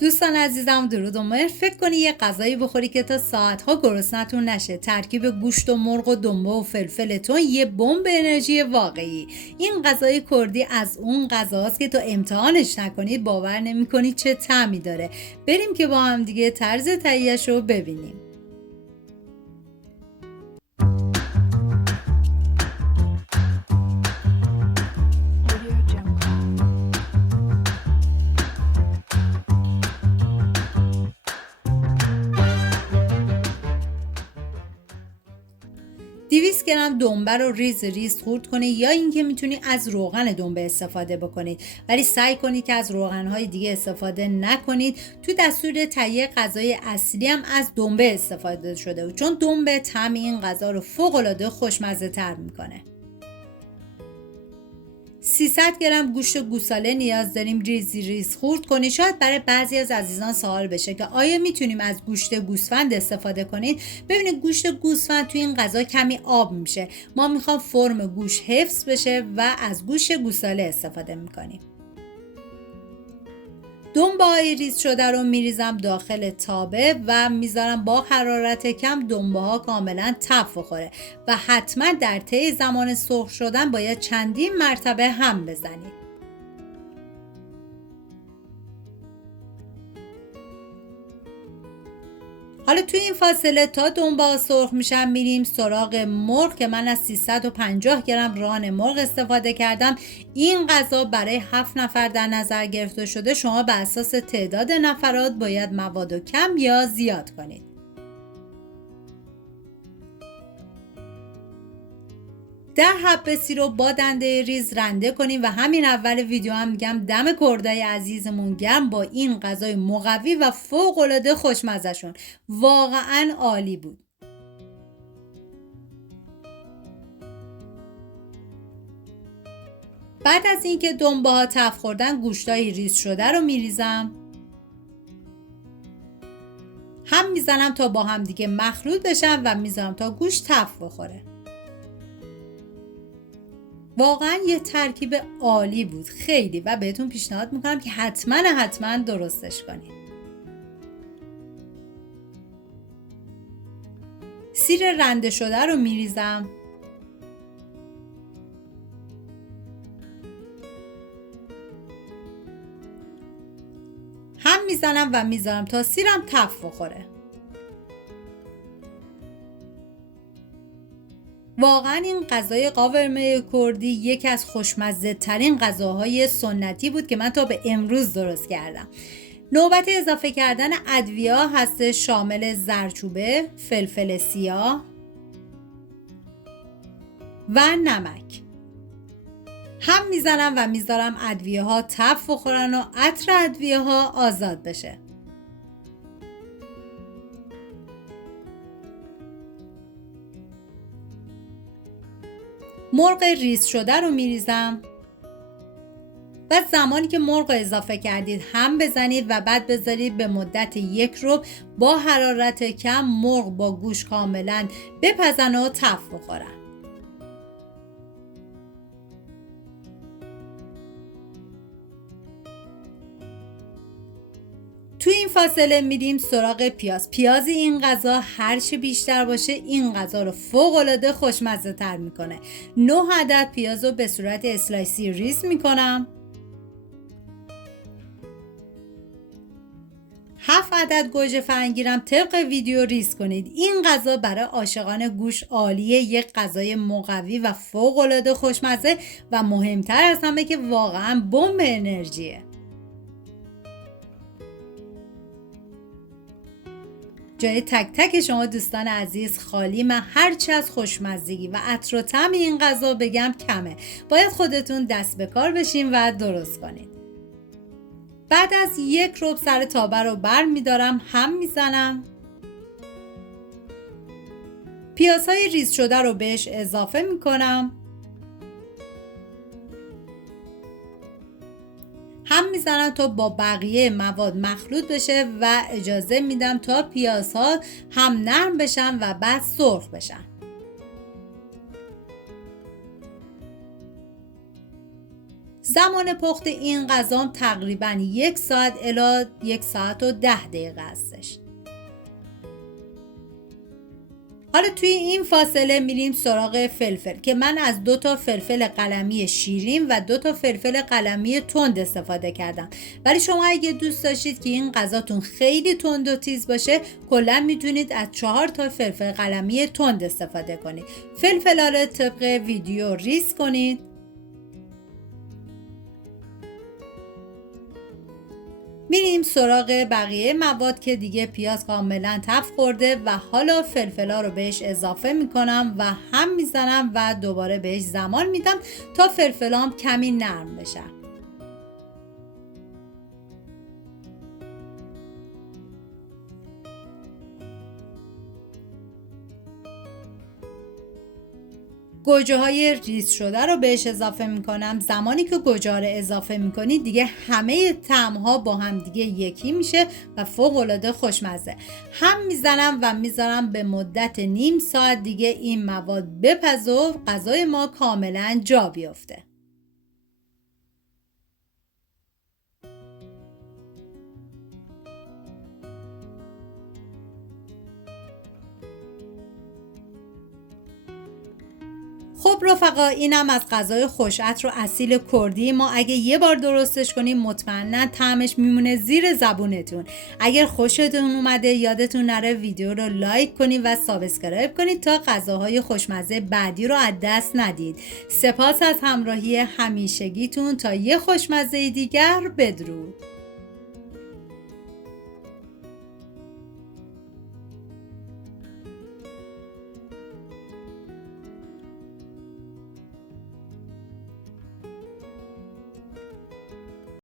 دوستان عزیزم درود و مهر. فکر کنی یه غذایی بخوری که تا ساعت‌ها گرسنه‌تون نشه. ترکیب گوشت و مرغ و دنبه و فلفل تون یه بمب انرژی واقعی. این غذای کردی از اون غذاست که تا امتحانش نکنید باور نمی‌کنید چه طعمی داره. بریم که با هم دیگه طرز تهیه‌اش رو ببینیم. دویست گرم دنبه رو ریز خورد کنید یا اینکه میتونید از روغن دنبه استفاده بکنید، ولی سعی کنید که از روغن‌های دیگه استفاده نکنید. تو دستور تهیه غذای اصلی هم از دنبه استفاده شده چون دنبه طعم این غذا رو فوق‌العاده خوشمزه تر میکنه. 300 گرم گوشت گوساله نیاز داریم ریز خورد کنید. شاید برای بعضی از عزیزان سوال بشه که آیا میتونیم از گوشت گوسفند استفاده کنید؟ ببینید گوشت گوسفند توی این غذا کمی آب میشه. ما میخوام فرم گوشت حفظ بشه و از گوشت گوساله استفاده میکنیم. دنبه های ریز شده رو میریزم داخل تابه و میذارم با حرارت کم دنبه ها کاملا تف بخوره و حتما در طی زمان سرخ شدن باید چندین مرتبه هم بزنید. حالا توی این فاصله تا دنبه ها سرخ میشن میریم سراغ مرغ که من از 350 گرم ران مرغ استفاده کردم. این غذا برای 7 نفر در نظر گرفته شده. شما به اساس تعداد نفرات باید مواد کم یا زیاد کنید. 10 حبه سیر رو با دنده ریز رنده کنیم و همین اول ویدیو هم میگم دم کردای عزیزمون گرم با این غذای مقوی و فوق العاده خوشمزه شون. واقعا عالی بود. بعد از اینکه دنبه ها تف خوردن گوشتای ریز شده رو میریزم. هم میزنم تا با هم دیگه مخلوط بشن و میذارم تا گوشت تف بخوره. واقعا یه ترکیب عالی بود خیلی و بهتون پیشنهاد میکنم که حتما درستش کنید. سیر رنده شده رو میریزم. هم میزنم و میذارم تا سیرم تف بخوره. واقعا این غذای قاورمه کردی یکی از خوشمزه ترین غذاهای سنتی بود که من تا به امروز درست کردم. نوبت اضافه کردن ادویه هست شامل زردچوبه، فلفل سیاه و نمک. هم میزنم و میذارم ادویه ها تف بخورن و عطر ادویه ها آزاد بشه. مرغ ریز شده رو میریزم و زمانی که مرغ اضافه کردید هم بزنید و بعد بذارید به مدت 1 ربع با حرارت کم مرغ با گوشت کاملا بپزن و تف بخورن. توی این فاصله میریم سراغ پیاز. پیاز این غذا هرچی بیشتر باشه این غذا رو فوق العاده خوشمزه تر میکنه. 9 عدد پیاز رو به صورت اسلایسی ریز میکنم. 7 عدد گوجه فرنگیرم طبق ویدیو ریز کنید. این غذا برای عاشقان گوشت عالیه. یک غذای مقوی و فوق العاده خوشمزه و مهمتر از همه که واقعا بمب انرژیه. جای تک تک شما دوستان عزیز خالی. من هرچی از خوشمزگی و عطر و طعم این غذا بگم کمه. باید خودتون دست به کار بشین و درست کنید. بعد از 1 ربع سر تابه رو بر میدارم هم میزنم. پیازهای ریز شده رو بهش اضافه میکنم. هم میزنم تا با بقیه مواد مخلوط بشه و اجازه میدم تا پیازها هم نرم بشن و بعد سرخ بشن. زمان پخت این غذا تقریبا 1 ساعت الی 1 ساعت و 10 دقیقه هستش. حالا توی این فاصله میریم سراغ فلفل که من از 2 تا فلفل قلمی شیرین و 2 تا فلفل قلمی تند استفاده کردم. ولی شما اگه دوست داشتید که این غذاتون خیلی تند و تیز باشه کلا میتونید از 4 تا فلفل قلمی تند استفاده کنید. فلفلا رو طبق ویدیو ریز کنید. میریم سراغ بقیه مواد که دیگه پیاز کاملا تف خورده و حالا فلفلا رو بهش اضافه میکنم و هم میزنم و دوباره بهش زمان میدم تا فلفلام کمی نرم بشه. گوجه های ریز شده رو بهش اضافه میکنم. زمانی که گوجه ها رو اضافه میکنید دیگه همه طعم ها با هم دیگه یکی میشه و فوق العاده خوشمزه. هم میزنم و میذارم به مدت نیم ساعت دیگه این مواد بپزه و غذای ما کاملا جا بیفته. خب رفقا اینم از غذای خوش‌عطر و اصیل کردی ما. اگه یه بار درستش کنیم مطمئنا طعمش میمونه زیر زبونتون. اگر خوشتون اومده یادتون نره ویدیو رو لایک کنید و سابسکرایب کنید تا غذاهای خوشمزه بعدی رو از دست ندید. سپاس از همراهی همیشگیتون. تا یه خوشمزه دیگر، بدرود.